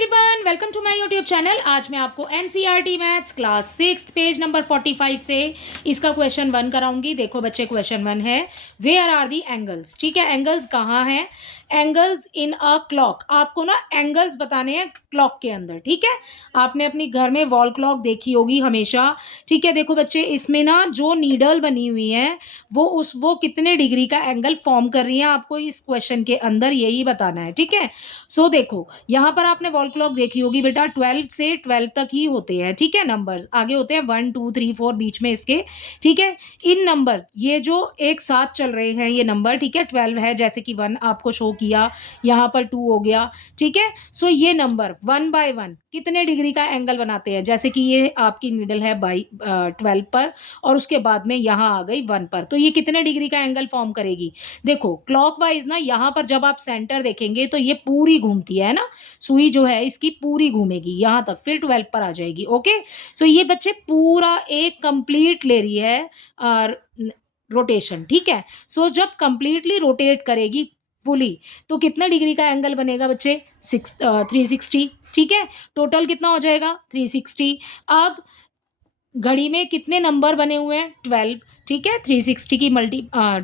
Everyone, welcome to my YouTube channel. आज मैं आपको NCERT maths class 6 page number 45 से इसका क्वेश्चन 1 कराऊंगी। देखो बच्चे, क्वेश्चन 1 है वेयर आर दी एंगल्स। ठीक है, एंगल्स कहाँ हैं? Angles in a clock. आपको ना एंगल्स बताने हैं क्लॉक के अंदर। ठीक है, आपने अपनी घर में वॉल क्लॉक देखी होगी हमेशा। ठीक है, देखो बच्चे, इसमें ना जो नीडल बनी हुई है वो कितने डिग्री का एंगल फॉर्म कर रही है, आपको इस क्वेश्चन के अंदर यही बताना है। ठीक है, सो देखो यहाँ पर आपने वॉल क्लॉक देखी होगी बेटा, 12 से 12 तक ही होते हैं। ठीक है, नंबर्स आगे होते हैं 1 2 3 4 बीच में इसके। ठीक है, इन नंबर ये जो एक साथ चल रहे हैं ये नंबर, ठीक है, 12 है जैसे कि 1 आपको शो किया, यहाँ पर 2 हो गया। ठीक है, सो ये नंबर 1 बाय 1 कितने डिग्री का एंगल बनाते हैं? जैसे कि ये आपकी नीडल है बाई 12 पर और उसके बाद में यहाँ आ गई 1 पर, तो ये कितने डिग्री का एंगल फॉर्म करेगी? देखो क्लॉकवाइज ना, यहाँ पर जब आप सेंटर देखेंगे तो ये पूरी घूमती है ना, सुई जो है इसकी पूरी घूमेगी यहाँ तक, फिर 12 पर आ जाएगी। ओके, सो ये बच्चे पूरा एक कंप्लीट ले रही है रोटेशन। ठीक है, सो जब कंप्लीटली रोटेट करेगी फुली तो कितना डिग्री का एंगल बनेगा बच्चे? 360। ठीक है, टोटल कितना हो जाएगा? 360। अब घड़ी में कितने नंबर बने हुए हैं? 12। ठीक है, 360 की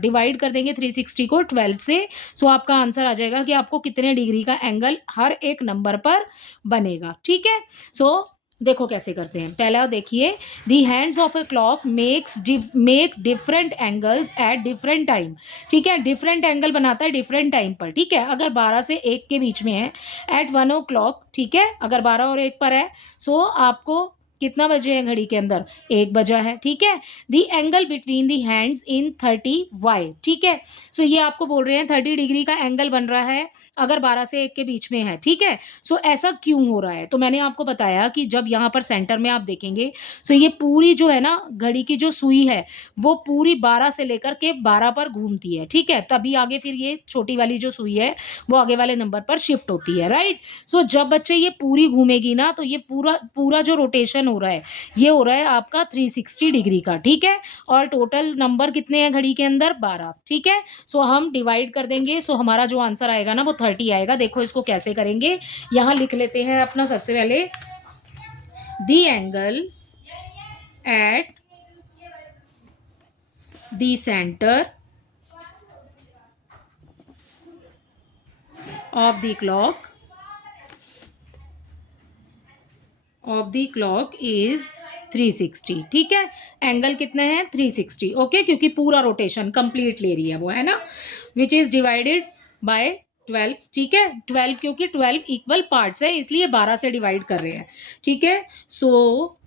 डिवाइड कर देंगे 360 को 12 से, सो आपका आंसर आ जाएगा कि आपको कितने डिग्री का एंगल हर एक नंबर पर बनेगा। ठीक है, सो देखो कैसे करते हैं। पहला देखिए, दी hands of a clock make different angles at different time. ठीक है, डिफरेंट एंगल बनाता है डिफरेंट टाइम पर। ठीक है, अगर 12 से 1 के बीच में है एट 1 ओ क्लॉक, ठीक है, अगर 12 और 1 पर है, सो आपको कितना बजे है घड़ी के अंदर? 1 बजा है। ठीक है, the angle between the hands in 30 why. ठीक है, सो ये आपको बोल रहे हैं 30 डिग्री का एंगल बन रहा है अगर 12 से 1 के बीच में है। ठीक है, सो ऐसा क्यों हो रहा है? तो मैंने आपको बताया कि जब यहाँ पर सेंटर में आप देखेंगे, सो ये पूरी जो है ना घड़ी की जो सुई है वो पूरी 12 से लेकर के 12 पर घूमती है। ठीक है, तभी आगे फिर ये छोटी वाली जो सुई है वो आगे वाले नंबर पर शिफ्ट होती है। राइट, सो जब बच्चे ये पूरी घूमेगी ना तो ये पूरा पूरा जो रोटेशन हो रहा है ये हो रहा है आपका 360 डिग्री का। ठीक है, और टोटल नंबर कितने हैं घड़ी के अंदर? 12। ठीक है, सो हम डिवाइड कर देंगे, सो हमारा जो आंसर आएगा ना वो 30 आएगा। देखो इसको कैसे करेंगे, यहाँ लिख लेते हैं अपना सबसे पहले, दी angle at the centre of the clock is 360। ठीक है, एंगल कितने हैं? 360। ओके, क्योंकि पूरा रोटेशन कंप्लीट ले रही है वो, है ना, विच इज डिवाइडेड बाय 12। ठीक है, 12 क्योंकि 12 इक्वल पार्ट्स है इसलिए 12 से डिवाइड कर रहे हैं। ठीक है, सो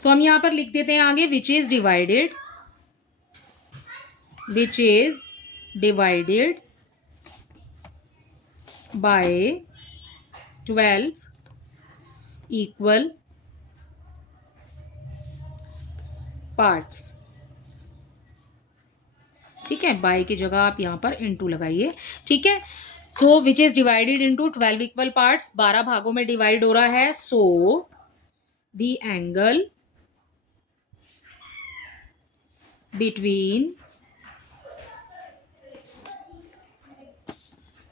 हम यहां पर लिख देते हैं आगे, विच is divided by 12 equal parts. ठीक है, बाय की जगह आप यहाँ पर इनटू लगाइए। ठीक है, so which is divided into 12 equal parts, 12 भागों में डिवाइड हो रहा है। So the angle between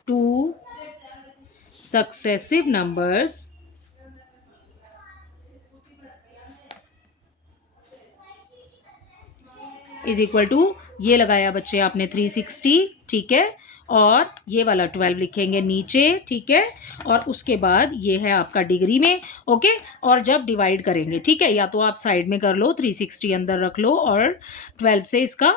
two successive numbers is equal to, ये लगाया बच्चे आपने 360। ठीक है, और ये वाला 12 लिखेंगे नीचे। ठीक है, और उसके बाद ये है आपका डिग्री में। ओके, और जब डिवाइड करेंगे, ठीक है, या तो आप साइड में कर लो, 360 अंदर रख लो और 12 से इसका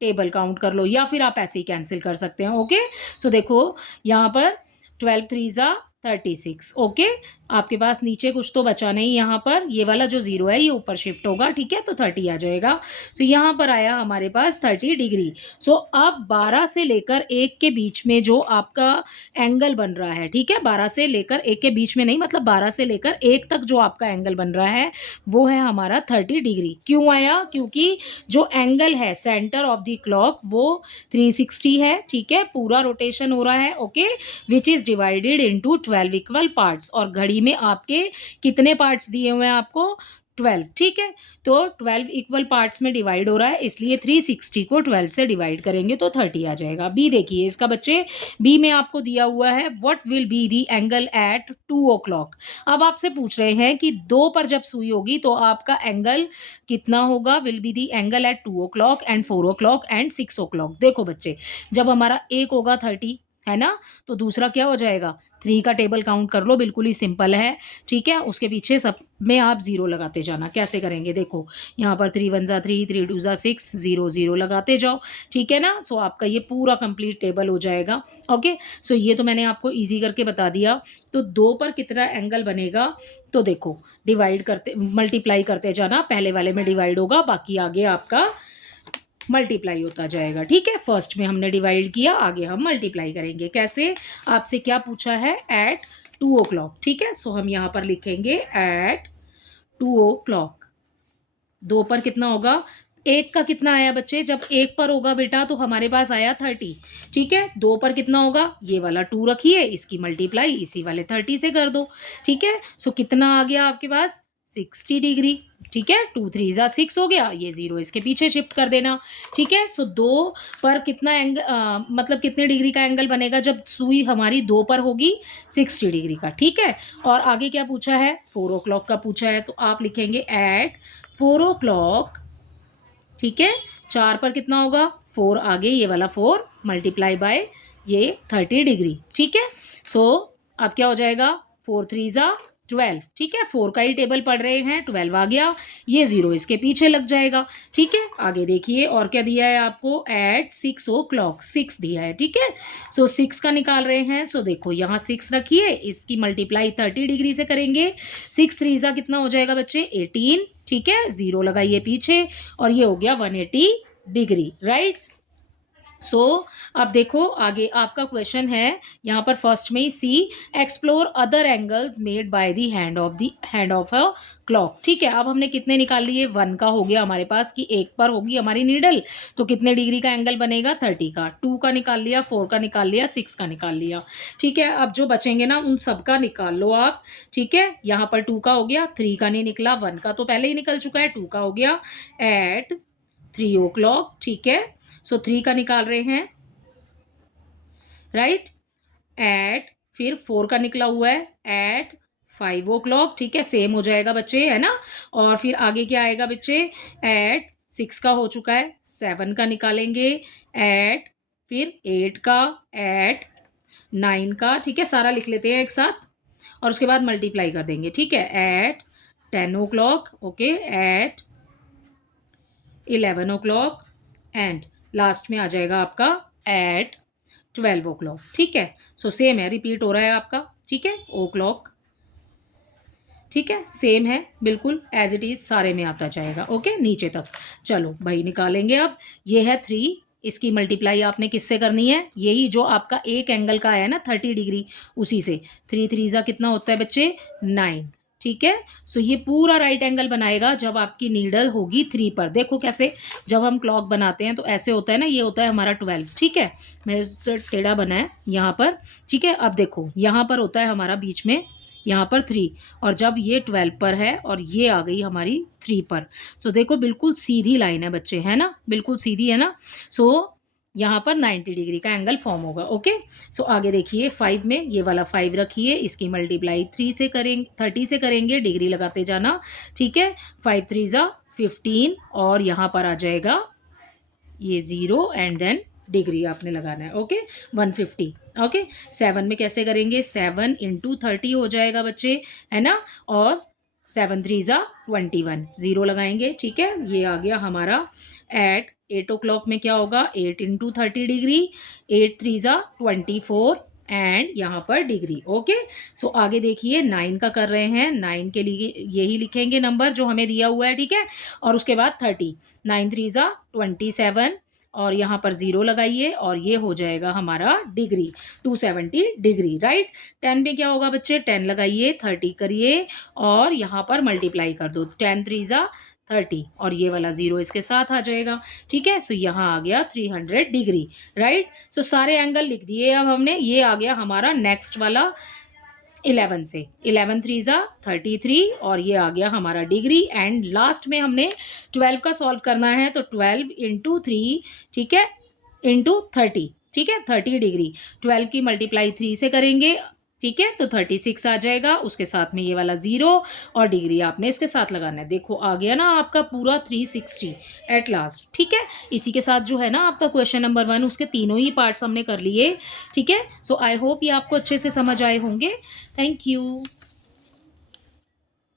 टेबल काउंट कर लो, या फिर आप ऐसे ही कैंसिल कर सकते हैं। ओके, सो देखो यहाँ पर 12 3 ज़ा 36। ओके, आपके पास नीचे कुछ तो बचा नहीं, यहाँ पर ये वाला जो 0 है ये ऊपर शिफ्ट होगा। ठीक है, तो 30 आ जाएगा। सो यहाँ पर आया हमारे पास 30 डिग्री। सो अब 12 से लेकर 1 के बीच में जो आपका एंगल बन रहा है, ठीक है, 12 से लेकर 1 के बीच में नहीं, मतलब 12 से लेकर 1 तक जो आपका एंगल बन रहा है वो है हमारा 30 डिग्री। क्यों आया? क्योंकि जो एंगल है सेंटर ऑफ द क्लॉक वो 360 है। ठीक है, पूरा रोटेशन हो रहा है। Okay, which is divided into 12 equal parts, और घड़ी में आपके कितने पार्ट्स दिए हुए हैं आपको? 12, ठीक है। तो 12 इक्वल पार्ट्स में डिवाइड हो रहा है, इसलिए 360 को 12 से डिवाइड करेंगे तो 30 आ जाएगा। बी देखिए इसका बच्चे, बी में आपको दिया हुआ है what will be the angle at 2 o'clock। अब आपसे पूछ रहे हैं कि 2 पर जब सुई होगी तो आपका एंगल कितना होगा, will be the angle at 2 o'clock and 4 o'clock and 6 o'clock। देखो बच्चे, जब हमारा एक होगा 30, है ना, तो दूसरा क्या हो जाएगा, 3 का टेबल काउंट कर लो, बिल्कुल ही सिंपल है, ठीक है। उसके पीछे सब में आप 0 लगाते जाना। कैसे करेंगे देखो, यहाँ पर 3 1 ज़ा 3, 3 2 ज़ा 6, 0 0 लगाते जाओ, ठीक है ना। सो आपका ये पूरा कंप्लीट टेबल हो जाएगा। ओके, सो ये तो मैंने आपको ईजी करके बता दिया। तो 2 पर कितना एंगल बनेगा, तो देखो डिवाइड करते मल्टीप्लाई करते जाना, पहले वाले में डिवाइड होगा, बाकी आगे आपका मल्टीप्लाई होता जाएगा, ठीक है। फर्स्ट में हमने डिवाइड किया, आगे हम मल्टीप्लाई करेंगे। कैसे, आपसे क्या पूछा है, एट 2 o'clock, ठीक है। सो हम यहाँ पर लिखेंगे एट 2 o'clock। 2 पर कितना होगा, एक का कितना आया बच्चे, जब एक पर होगा बेटा तो हमारे पास आया 30, ठीक है। 2 पर कितना होगा, ये वाला 2 रखिए, इसकी मल्टीप्लाई इसी वाले 30 से कर दो, ठीक है। सो कितना आ गया आपके पास, 60 डिग्री, ठीक है। 2 3 ज़ा 6 हो गया, ये 0 इसके पीछे शिफ्ट कर देना, ठीक है। सो 2 पर कितना मतलब कितने डिग्री का एंगल बनेगा जब सुई हमारी 2 पर होगी, 60 डिग्री का, ठीक है। और आगे क्या पूछा है, 4 o'clock का पूछा है, तो आप लिखेंगे एट 4 o'clock, ठीक है। 4 पर कितना होगा, 4 आगे ये वाला 4 मल्टीप्लाई बाय ये 30 डिग्री, ठीक है। सो अब क्या हो जाएगा, 4 3 ज़ा 12, ठीक है। 4 का ही टेबल पढ़ रहे हैं, 12 आ गया, ये 0 इसके पीछे लग जाएगा, ठीक है। आगे देखिए और क्या दिया है आपको, एट 6 o'clock, 6 दिया है, ठीक है। सो 6 का निकाल रहे हैं, सो देखो यहाँ 6 रखिए, इसकी मल्टीप्लाई 30 डिग्री से करेंगे, 6 3 ज़ा कितना हो जाएगा बच्चे, 18, ठीक है। 0 लगाइए पीछे, और ये हो गया 180 डिग्री, राइट। सो अब देखो आगे आपका क्वेश्चन है, यहाँ पर फर्स्ट में ही see, explore other angles made by the hand of a clock, ठीक है। अब हमने कितने निकाल लिए, 1 का हो गया हमारे पास कि एक पर होगी हमारी नीडल, तो कितने डिग्री का एंगल बनेगा, 30 का। 2 का निकाल लिया, 4 का निकाल लिया, 6 का निकाल लिया, ठीक है। अब जो बचेंगे ना उन सब का निकाल लो आप, ठीक है। यहाँ पर 2 का हो गया, 3 का नहीं निकला, 1 का तो पहले ही निकल चुका है, 2 का हो गया एट 3 o'clock, ठीक है। सो 3 का निकाल रहे हैं, राइट, एट, फिर 4 का निकला हुआ है एट 5 o'clock, ठीक है। सेम हो जाएगा बच्चे, है ना। और फिर आगे क्या आएगा बच्चे, एट 6 का हो चुका है, 7 का निकालेंगे एट, फिर 8 का एट 9 का, ठीक है। सारा लिख लेते हैं एक साथ, और उसके बाद मल्टीप्लाई कर देंगे, ठीक है। At 10 o'clock, okay, at 11 o'clock, and last में आ जाएगा आपका एट 12 o'clock, ठीक है। सो सेम है, रिपीट हो रहा है आपका, ठीक है। ओ क्लॉक, ठीक है, सेम है बिल्कुल एज इट इज़, सारे में आता जाएगा, ओके, नीचे तक। चलो भाई निकालेंगे अब, ये है 3, इसकी मल्टीप्लाई आपने किससे करनी है, यही जो आपका एक एंगल का है ना 30 डिग्री, उसी से। 3 3 ज़ा कितना होता है बच्चे, 9, ठीक है। सो ये पूरा राइट एंगल बनाएगा जब आपकी नीडल होगी 3 पर। देखो कैसे, जब हम क्लॉक बनाते हैं तो ऐसे होता है ना, ये होता है हमारा 12, ठीक है। मेरे तो टेढ़ा बना है यहाँ पर, ठीक है। अब देखो यहाँ पर होता है हमारा बीच में, यहाँ पर 3, और जब ये 12 पर है और ये आ गई हमारी 3 पर, तो देखो बिल्कुल सीधी लाइन है बच्चे, है ना, बिल्कुल सीधी है ना। सो यहाँ पर 90 डिग्री का एंगल फॉर्म होगा, ओके। सो आगे देखिए 5 में, ये वाला 5 रखिए, इसकी मल्टीप्लाई 3 से करेंगे, 30 से करेंगे, डिग्री लगाते जाना, ठीक है। 5 3 ज़ा 15, और यहाँ पर आ जाएगा ये 0 एंड देन डिग्री आपने लगाना है, ओके, 150, ओके। 7 में कैसे करेंगे, 7 इंटू 30 हो जाएगा बच्चे, है ना। और 7 3 ज़ा 21, 0 लगाएंगे, ठीक है। ये आ गया हमारा एट 8 o'clock में क्या होगा, 8 इंटू 30 डिग्री, 8 3 ज़ा 24, एंड यहाँ पर डिग्री, ओके। सो आगे देखिए 9 का कर रहे हैं, 9 के लिए यही लिखेंगे नंबर जो हमें दिया हुआ है, ठीक है। और उसके बाद 30, 9 3 ज़ा 27, और यहाँ पर 0 लगाइए, और ये हो जाएगा हमारा डिग्री, 270 डिग्री, राइट। 10 पे क्या होगा बच्चे, 10 लगाइए, 30 करिए, और यहाँ पर मल्टीप्लाई कर दो, 10 3 ज़ा 30, और ये वाला 0 इसके साथ आ जाएगा, ठीक है। सो यहाँ आ गया 300 डिग्री, राइट। सो सारे एंगल लिख दिए अब हमने, ये आ गया हमारा नेक्स्ट वाला 11 से 11 थ्री ज़ा 33 और ये आ गया हमारा डिग्री। एंड लास्ट में हमने 12 का सॉल्व करना है तो 12 इंटू 3, ठीक है, इंटू 30, ठीक है, 30 डिग्री। 12 की मल्टीप्लाई 3 से करेंगे, ठीक है, तो 36 आ जाएगा। उसके साथ में ये वाला 0 और डिग्री आपने इसके साथ लगाना है। देखो आ गया ना आपका पूरा 360 एट लास्ट, ठीक है। इसी के साथ जो है ना आपका क्वेश्चन नंबर 1 उसके तीनों ही पार्ट्स हमने कर लिए, ठीक है। सो आई होप ये आपको अच्छे से समझ आए होंगे। Thank you.